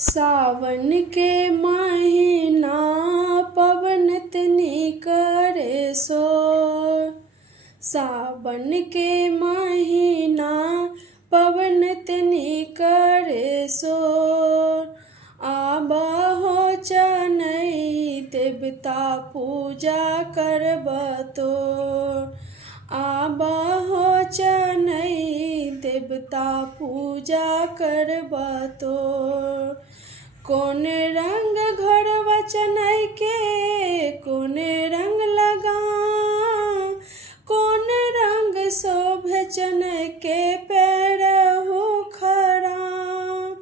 सावन के महीना पवन तनी करे सोर। सावन के महीना पवन तनी करे सोर। आबा हो चनई देवता पूजा करब तोर। आबा हो चनई देवता पूजा करब तोर। कौन रंग घोड़वा चनई के कौन रंग लगा। कौन रंग शोभे चनई के पैरहु खराम।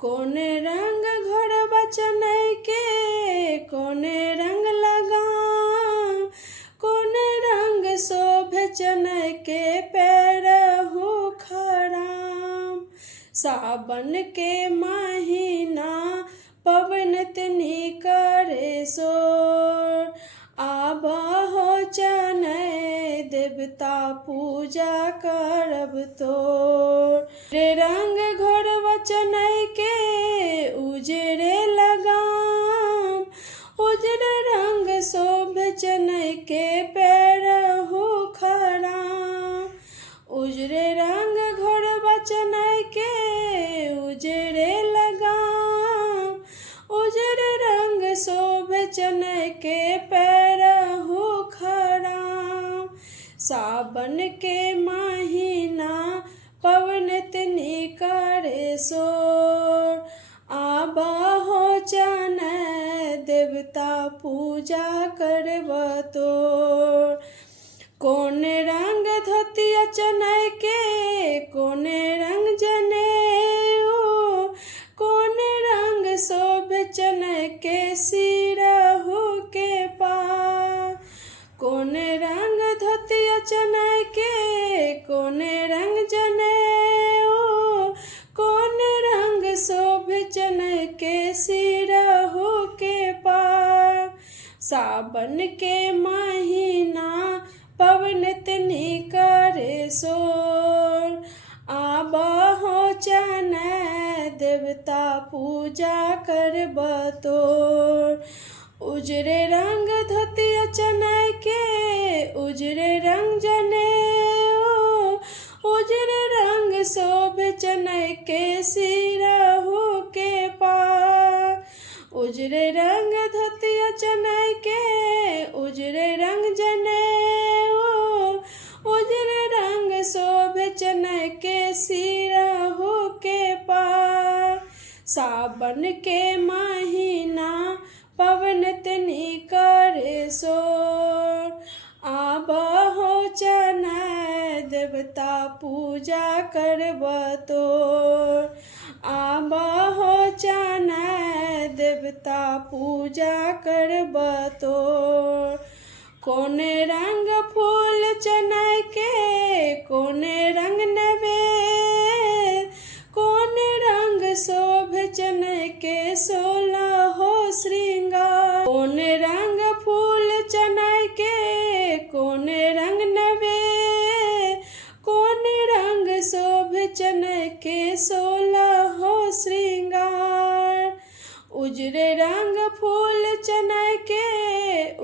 कौन रंग घोड़वा चनई के कौन रंग लगा। कौन रंग शोभे चनई के पैरहु खराम। सावन के महीना पवन तनी करे सोर। आबा हो चनई देवता पूजा करब तोर। रे रंग घोड़वा चनई के उजरे लगाम। उजरे रंग शोभे चनई के पैरहु खराम। उजरे रंग घोड़वा चनई के उजरे लगाम। उजरे रंग शोभे चनई के पैरहु खराम। सावन के महीना पवन तनी करे सोर। आबा हो चनई देवता पूजा करब तोर। कौन रंग धोतिया चनई के कौन रंग जनेऊ। कौन रंग शोभे चनई के सिरहु के पार। कौन रंग धोतिया चनई के कौन रंग जनेऊ। कौन रंग शोभे चनई के सिरहु के पार। सावन के महीना पवन तनी करे सोर। आबा हो चनई देवता पूजा करब तोर। उजरे रंग धोतिया चनई के उजरे रंग जनेऊ। उजरे रंग शोभे चनई के सिरहु के पार। उजरे रंग धोतिया चनई के उजरे रंग जनेऊ। उजरे रंग शोभे चनई के सिरहु के पार। सावन के महीना पवन तनी करे सोर। आबा हो चनई देवता पूजा करब तोर। आबा हो चनई देवता पूजा करब तोर। कौन रंग फूल चनई के कौन रंग नवेद। कौन रंग शोभे चनई के सोलहो श्रृंगार। कौन रंग फूल चनई के कौन रंग नवेद। कौन रंग शोभे चनई के सोलहो श्रृंगार। उजरे रंग फूल चनई के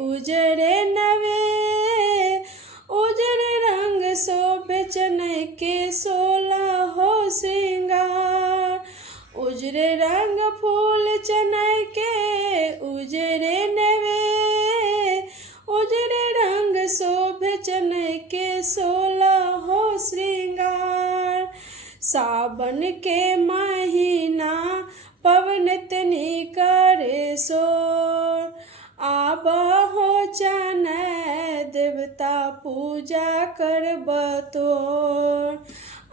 उजरे नवेद। उजरे रंग शोभे चनई के सोलहो श्रृंगार। उजरे रंग फूल चनई के उजरे नवेद। उजरे रंग शोभे चनई के सोलहो श्रृंगार। सावन के महीना पवन तनी करे सोर। आबा हो चनई देवता पूजा करब तोर।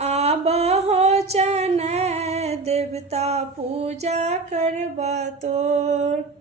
आबा हो चनई देवता पूजा करब तोर।